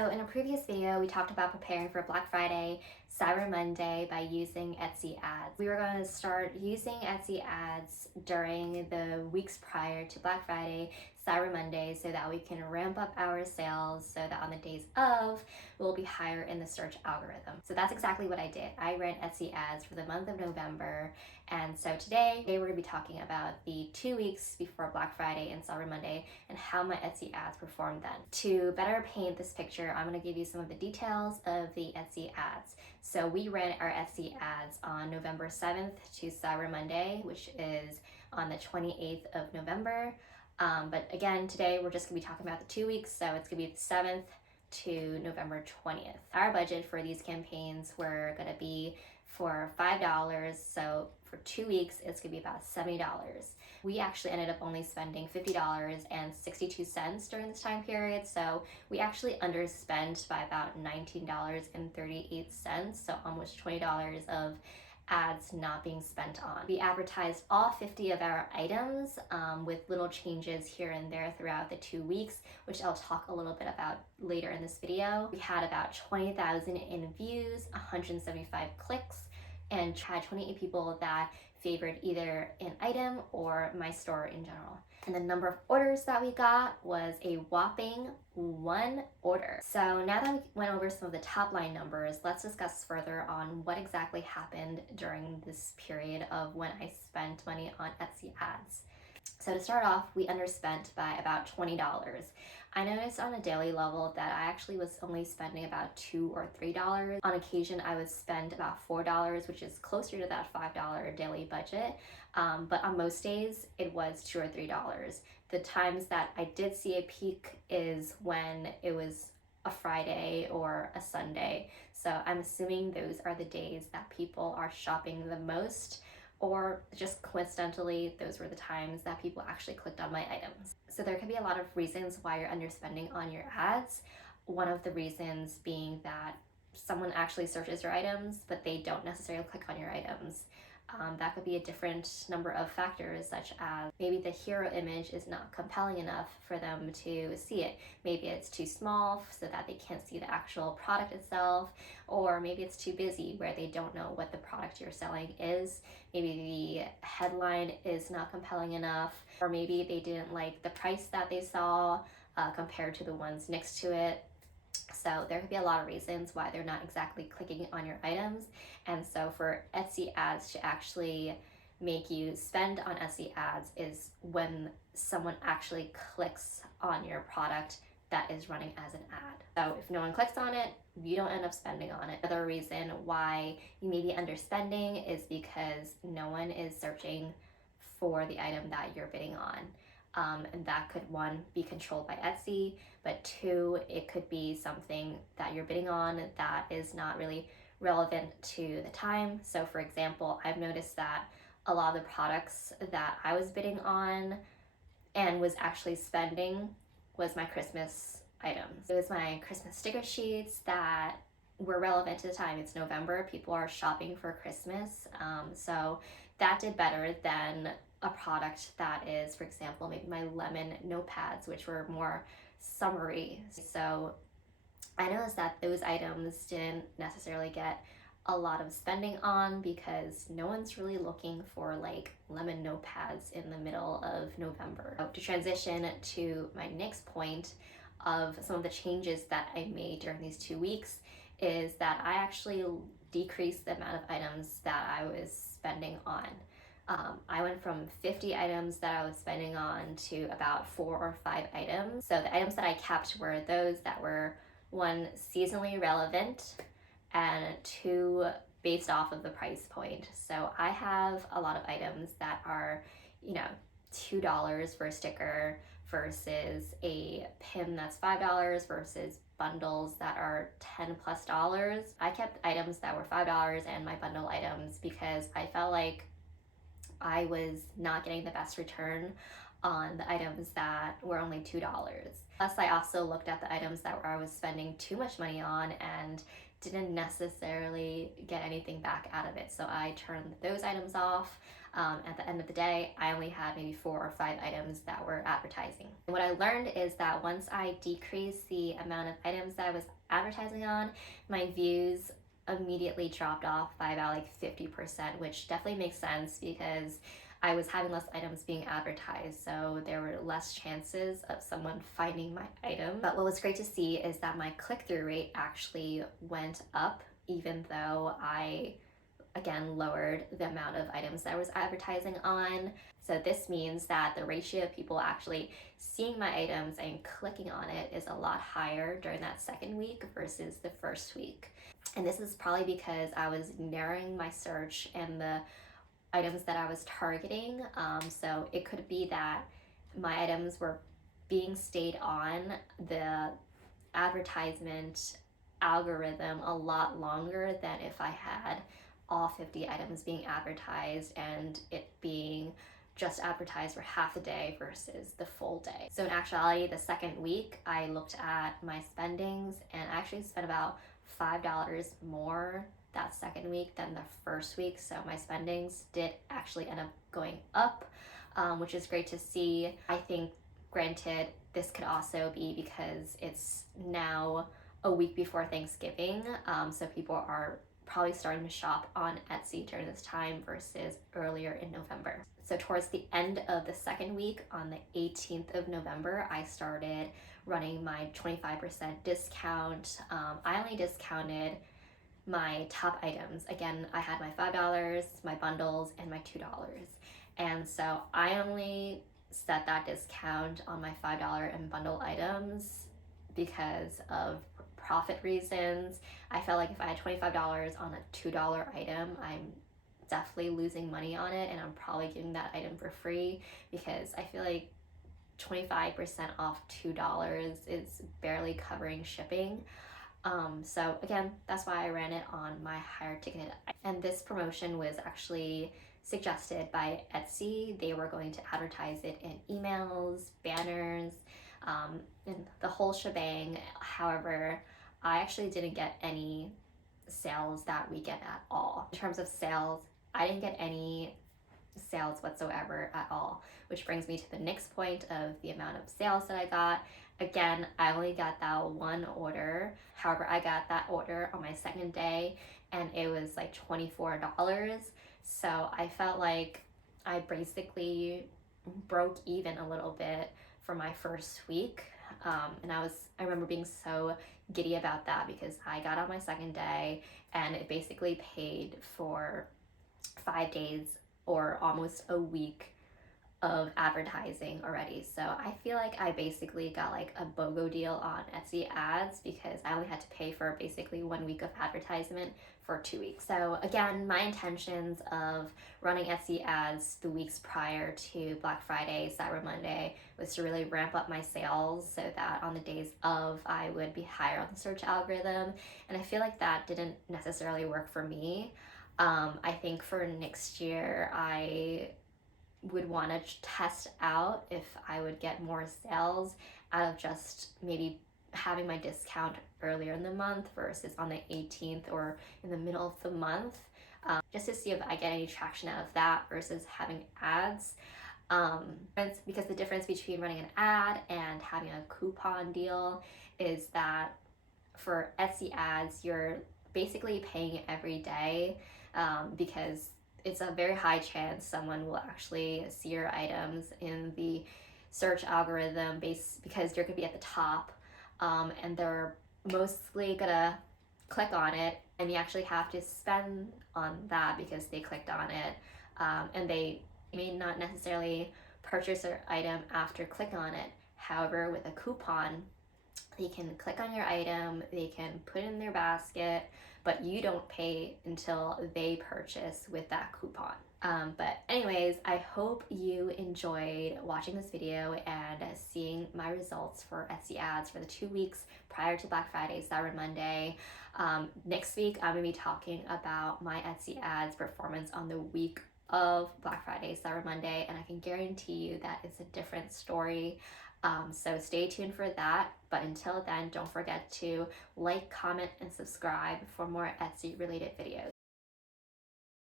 So in a previous video, we talked about preparing for Black Friday, Cyber Monday by using Etsy ads. We were going to start using Etsy ads during the weeks prior to Black Friday, Cyber Monday, so that we can ramp up our sales so that on the days of, we'll be higher in the search algorithm. So that's exactly what I did. I ran Etsy ads for the month of November. And so today we're going to be talking about the 2 weeks before Black Friday and Cyber Monday and how my Etsy ads performed then. To better paint this picture, I'm going to give you some of the details of the Etsy ads. So we ran our Etsy ads on November 7th to Cyber Monday, which is on the 28th of November. But again, today we're just going to be talking about the 2 weeks, so it's going to be the 7th to November 20th. Our budget for these campaigns were going to be for $5, so for 2 weeks it's going to be about $70. We actually ended up only spending $50.62 during this time period, so we actually underspent by about $19.38, so almost $20 of ads not being spent on. We advertised all 50 of our items with little changes here and there throughout the 2 weeks, which I'll talk a little bit about later in this video. We had about 20,000 in views, 175 clicks, and had 28 people that favored either an item or my store in general. And the number of orders that we got was a whopping 1 order. So now that we went over some of the top line numbers, let's discuss further on what exactly happened during this period of when I spent money on Etsy ads. So to start off, we underspent by about $20. I noticed on a daily level that I actually was only spending about $2 or $3. On occasion, I would spend about $4, which is closer to that $5 daily budget. But on most days, it was $2 or $3. The times that I did see a peak is when it was a Friday or a Sunday. So I'm assuming those are the days that people are shopping the most, or just coincidentally, those were the times that people actually clicked on my items. So there could be a lot of reasons why you're underspending on your ads. One of the reasons being that someone actually searches your items, but they don't necessarily click on your items. That could be a different number of factors, such as maybe the hero image is not compelling enough for them to see it. Maybe it's too small so that they can't see the actual product itself, or maybe it's too busy where they don't know what the product you're selling is. Maybe the headline is not compelling enough, or maybe they didn't like the price that they saw compared to the ones next to it. So there could be a lot of reasons why they're not exactly clicking on your items. And so for Etsy ads to actually make you spend on Etsy ads is when someone actually clicks on your product that is running as an ad. So if no one clicks on it, you don't end up spending on it. Another reason why you may be underspending is because no one is searching for the item that you're bidding on. And that could, one, be controlled by Etsy, but two, it could be something that you're bidding on that is not really relevant to the time. So for example, I've noticed that a lot of the products that I was bidding on and was actually spending was my Christmas items. It was my Christmas sticker sheets that were relevant to the time. It's November, people are shopping for Christmas. So that did better than a product that is, for example, maybe my lemon notepads, which were more summery. So I noticed that those items didn't necessarily get a lot of spending on because no one's really looking for like lemon notepads in the middle of November. So to transition to my next point of some of the changes that I made during these 2 weeks is that I actually decreased the amount of items that I was spending on. I went from 50 items that I was spending on to about 4 or 5 items. So the items that I kept were those that were, one, seasonally relevant, and two, based off of the price point. So I have a lot of items that are, $2 for a sticker versus a pin that's $5 versus bundles that are $10+. I kept items that were $5 and my bundle items because I felt like I was not getting the best return on the items that were only $2. Plus, I also looked at the items that I was spending too much money on and didn't necessarily get anything back out of it. So I turned those items off. At the end of the day, I only had maybe 4 or 5 items that were advertising. And what I learned is that once I decreased the amount of items that I was advertising on, my views immediately dropped off by about like 50%, which definitely makes sense because I was having less items being advertised, so there were less chances of someone finding my item. But what was great to see is that my click-through rate actually went up, even though I again lowered the amount of items that I was advertising on. So this means that the ratio of people actually seeing my items and clicking on it is a lot higher during that second week versus the first week. And this is probably because I was narrowing my search and the items that I was targeting. So it could be that my items were being stayed on the advertisement algorithm a lot longer than if I had all 50 items being advertised and it being just advertised for half a day versus the full day. So in actuality, the second week I looked at my spendings and I actually spent about $5 more that second week than the first week. So my spendings did actually end up going up, which is great to see. I think, granted, this could also be because it's now a week before Thanksgiving, so people are probably starting to shop on Etsy during this time versus earlier in November. So towards the end of the second week, on the 18th of November, I started running my 25% discount. I only discounted my top items. Again, I had my $5, my bundles, and my $2. And so I only set that discount on my $5 and bundle items because of profit reasons. I felt like if I had $25 on a $2 item, I'm definitely losing money on it, and I'm probably getting that item for free because I feel like 25% off $2 is barely covering shipping. So again, that's why I ran it on my higher ticket. And this promotion was actually suggested by Etsy. They were going to advertise it in emails, banners, and the whole shebang. However, I actually didn't get any sales that weekend at all. In terms of sales, I didn't get any sales whatsoever at all, which brings me to the next point of the amount of sales that I got. Again, I only got that one order. However, I got that order on my second day and it was like $24. So I felt like I basically broke even a little bit for my first week. And I remember being so giddy about that because I got on my second day and it basically paid for 5 days or almost a week of advertising already. So I feel like I basically got like a BOGO deal on Etsy ads because I only had to pay for basically 1 week of advertisement for 2 weeks. So again, my intentions of running Etsy ads the weeks prior to Black Friday, Cyber Monday was to really ramp up my sales so that on the days of I would be higher on the search algorithm. And I feel like that didn't necessarily work for me. I think for next year, I would want to test out if I would get more sales out of just maybe having my discount earlier in the month versus on the 18th or in the middle of the month, just to see if I get any traction out of that versus having ads. Because the difference between running an ad and having a coupon deal is that for Etsy ads, you're basically paying every day, because it's a very high chance someone will actually see your items in the search algorithm because you're gonna be at the top, and they're mostly gonna click on it, and you actually have to spend on that because they clicked on it, and they may not necessarily purchase your item after clicking on it. However, with a coupon, they can click on your item, they can put it in their basket, but you don't pay until they purchase with that coupon. But anyways, I hope you enjoyed watching this video and seeing my results for Etsy ads for the 2 weeks prior to Black Friday, Cyber Monday. Next week, I'm gonna be talking about my Etsy ads performance on the week of Black Friday, Cyber Monday, and I can guarantee you that it's a different story. So stay tuned for that. But until then, don't forget to like, comment, and subscribe for more Etsy related videos.